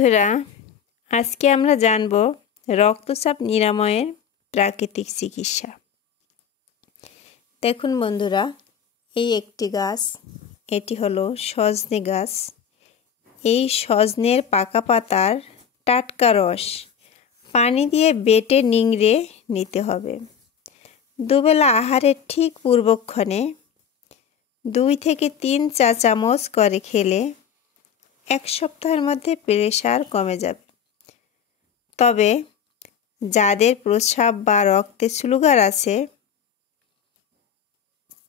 বন্ধুরা, আজকে আমরা জানব রক্তচাপ নিরাময়ের প্রাকৃতিক চিকিৎসা। দেখুন বন্ধুরা, এই একটি গাছ, এটি হলো সজনে গাছ। এই সজনের পাকা পাতার টাটকা রস পানি দিয়ে বেটে নিংড়ে নিতে হবে। দুবেলা আহারের ঠিক পূর্বক্ষণে 2 থেকে 3 চা চামচ করে খেলে 1 সপ্তাহের মধ্যে প্রেসার কমে যাবে। তবে যাদের প্রস্রাব বা রক্তে সুগার আছে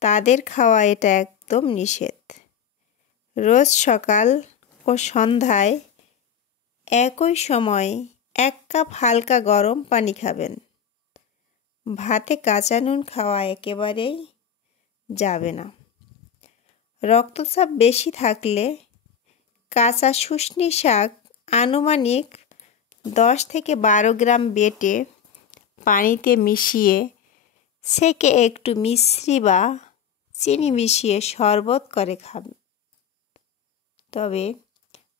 তাদের খাওয়া এটা একদম নিষেধ। রোজ সকাল ও সন্ধ্যায় একই সময়ে 1 কাপ হালকা গরম পানি খাবেন। ভাতে কাঁচা নুন খাওয়া একেবারেই যাবে না। রক্তচাপ বেশি থাকলে কাঁচা শুষ্নী শাক আনুমানিক 10 থেকে 12 গ্রাম বেটে পানিতে মিশিয়ে সেকে একটু মিশ্রি বা চিনি মিশিয়ে শরবত করে খাবেন। তবে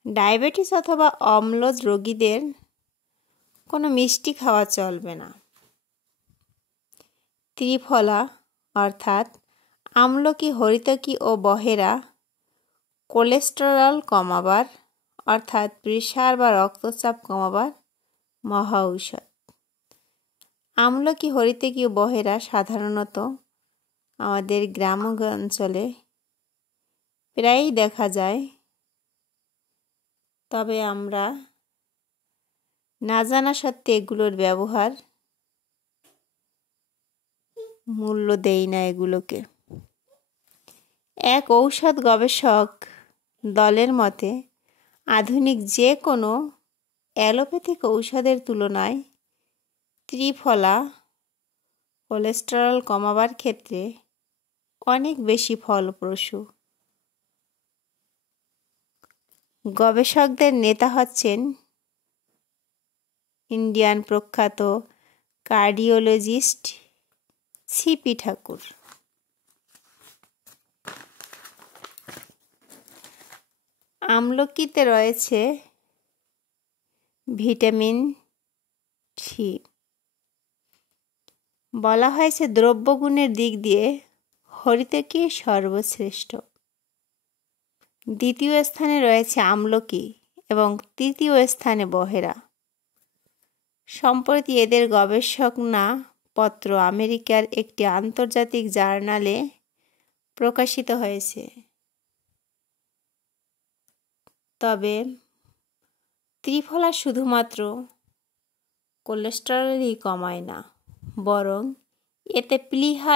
ডায়াবেটিস অথবা অম্লজ রোগীদের কোনো মিষ্টি খাওয়া চলবে না। ত্রিফলা অর্থাৎ আমলকি, হরিতকি ও বহেরা কোলেস্টেরল কমাবার অর্থাৎ প্রেসার বা রক্তচাপ কমাবার মহা ঔষধ। আমলকি, হরিতকি ও বহেরা সাধারণত আমাদের গ্রামাঞ্চলে প্রায়ই দেখা যায়। তবে আমরা না জানা সত্ত্বে এগুলোর ব্যবহার মূল্য দেই না এগুলোকে। এক ঔষধ গবেষক দলের মতে আধুনিক যে কোনো অ্যালোপ্যাথিক ঔষধের তুলনায় ত্রিফলা কোলেস্টেরল কমাবার ক্ষেত্রে অনেক বেশি ফলপ্রসূ। গবেষকদের নেতা হচ্ছেন ইন্ডিয়ান প্রখ্যাত কার্ডিওলজিস্ট সিপি ঠাকুর। আমলকিতে রয়েছে ভিটামিন সি। বলা হয়েছে দ্রব্যগুণের দিক দিয়ে হরিতকি সর্বশ্রেষ্ঠ। দ্বিতীয় স্থানে রয়েছে আমলকি এবং তৃতীয় স্থানে বহেরা। সম্প্রতি এদের গবেষণাপত্র আমেরিকার একটি আন্তর্জাতিক জার্নালে প্রকাশিত হয়েছে। তবে ত্রিফলা শুধুমাত্র কোলেস্টেরলই কমায় না, বরং এতে প্লীহা